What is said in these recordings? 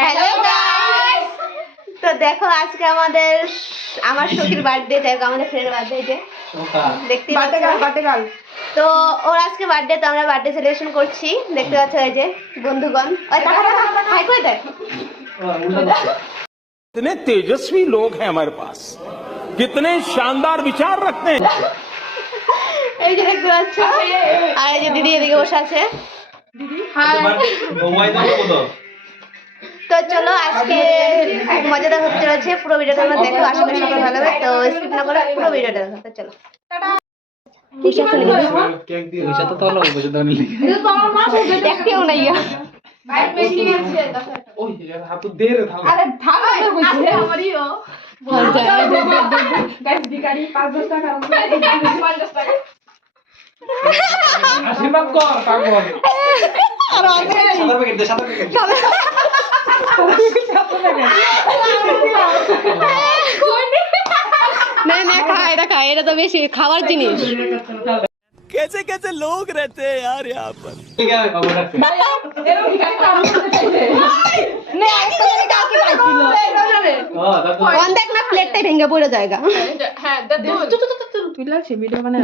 Hello guys তো দেখো আজকে আমাদের আমার সখীর বার্থডে দেখো আমাদের ফ্রেন্ডের বার্থডে যে দেখতে বার্থডে গার্ল বার্থডে গার্ল তো ওর আজকে বার্থডে তো আমরা বার্থডে সেলিব্রেশন করছি দেখতে পাচ্ছ এই যে বন্ধুগণ ওই টাকা টাকা হাই করে দেখ कितने तेजस्वी लोग हैं हमारे पास कितने शानदार विचार रखते हैं এই যে দেখতে পাচ্ছ। আর এই যে দিদি এদিকে বসে আছে। তো চলো আজকে খুব মজাদার হতে চলেছে। পুরো ভিডিওটা আমরা দেখো। আশা করি সবাই ভালো হবে। তো স্কিপ না করে পুরো ভিডিওটা দেখো। তো চলো। দেখতেও নাই আরে থাক না কইছে আমারইও গাইস ভিখারি 5 10 টাকা। 50 টাকা। বেশি খাওয়ার জিনিস। कैसे कैसे लोग रहते हैं यार यहाँ पर ভেঙে পড়ে জায়গা। হ্যাঁ তুই লাগছে ভিডিও বানায়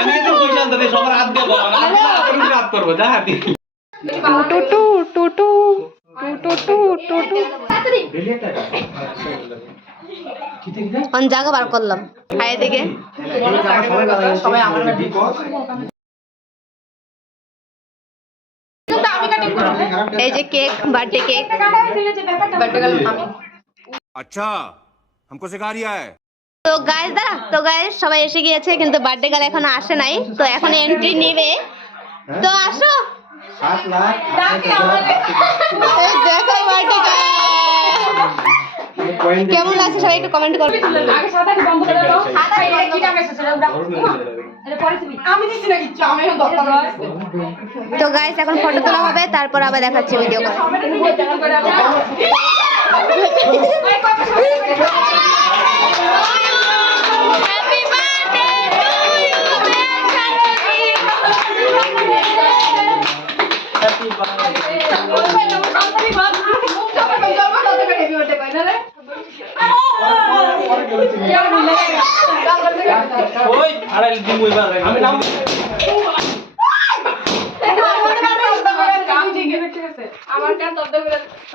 আমি তো পয়সা আনতে দেই সবার হাত দেবো আমি হাতে হাত করবো যা হাতি two two two two two two two two on জায়গা বার করলাম আর এদিকে সবাই আমার আমি কাটিং করব এই যে cake birthday cake birthday girl আমি अच्छा हमको सिखा रिया है তো গায়ে দাঁড়া তো গায়ে সবাই এসে গিয়েছে কিন্তু বার্থডে গার্ল এখনও আসে নাই তো এখন এন্ট্রি নেবে। তো আসো। কেমন লাগছে? সবাই একটু কমেন্ট করবে তো গাইস এখন ফটো তোলা হবে তারপর আবার দেখাচ্ছি ভিডিও করে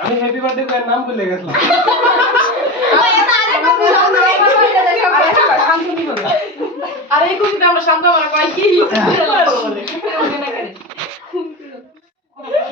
আমি হ্যাপি বার্থডে করে নাম ভুলে গেছিলাম আরে এই খুশিতে আমরা শান্ত আমরা কয় কি আমি সবচেয়ে বড় আরে আমি নিরামিষ কেক খাই আর ওই ফোনটা থেকে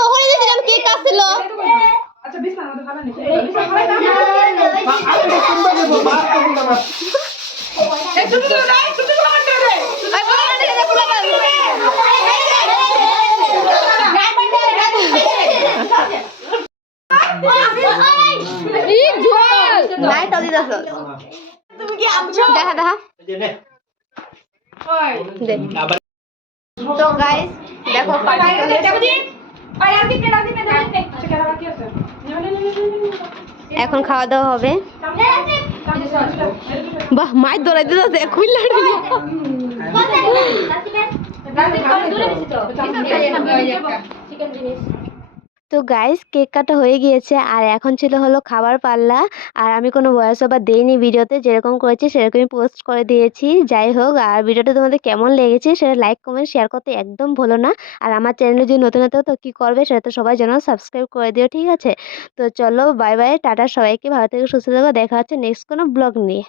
তো হয়ে দিলাম কে কাছিল আচ্ছা বিছনা আমাদের দেখা তো দেখো এখন খাওয়া দাওয়া হবে বাহ মাছ ধরাই দিতে খুললা চিকেন জিনিস তো গাইস কেক কাটা হয়ে গিয়েছে। আর এখন ছিল হলো খাবার পাল্লা। আর আমি কোনো ভয়েস ওভার দিইনি ভিডিওতে। যেরকম করেছি, সেরকমই পোস্ট করে দিয়েছি। যাই হোক, আর ভিডিওটা তোমাদের কেমন লেগেছে, সেটা লাইক কমেন্ট শেয়ার করতে একদম ভুলো না। আর আমার চ্যানেলে যদি নতুন হতো তো কী করবে সেটা তো সবাই যেন সাবস্ক্রাইব করে দিও, ঠিক আছে? তো চলো বাই বাই টাটা সবাইকে। ভালো থেকে, সুস্থ থেকো। দেখা হচ্ছে নেক্সট কোনো ব্লগ নিয়ে।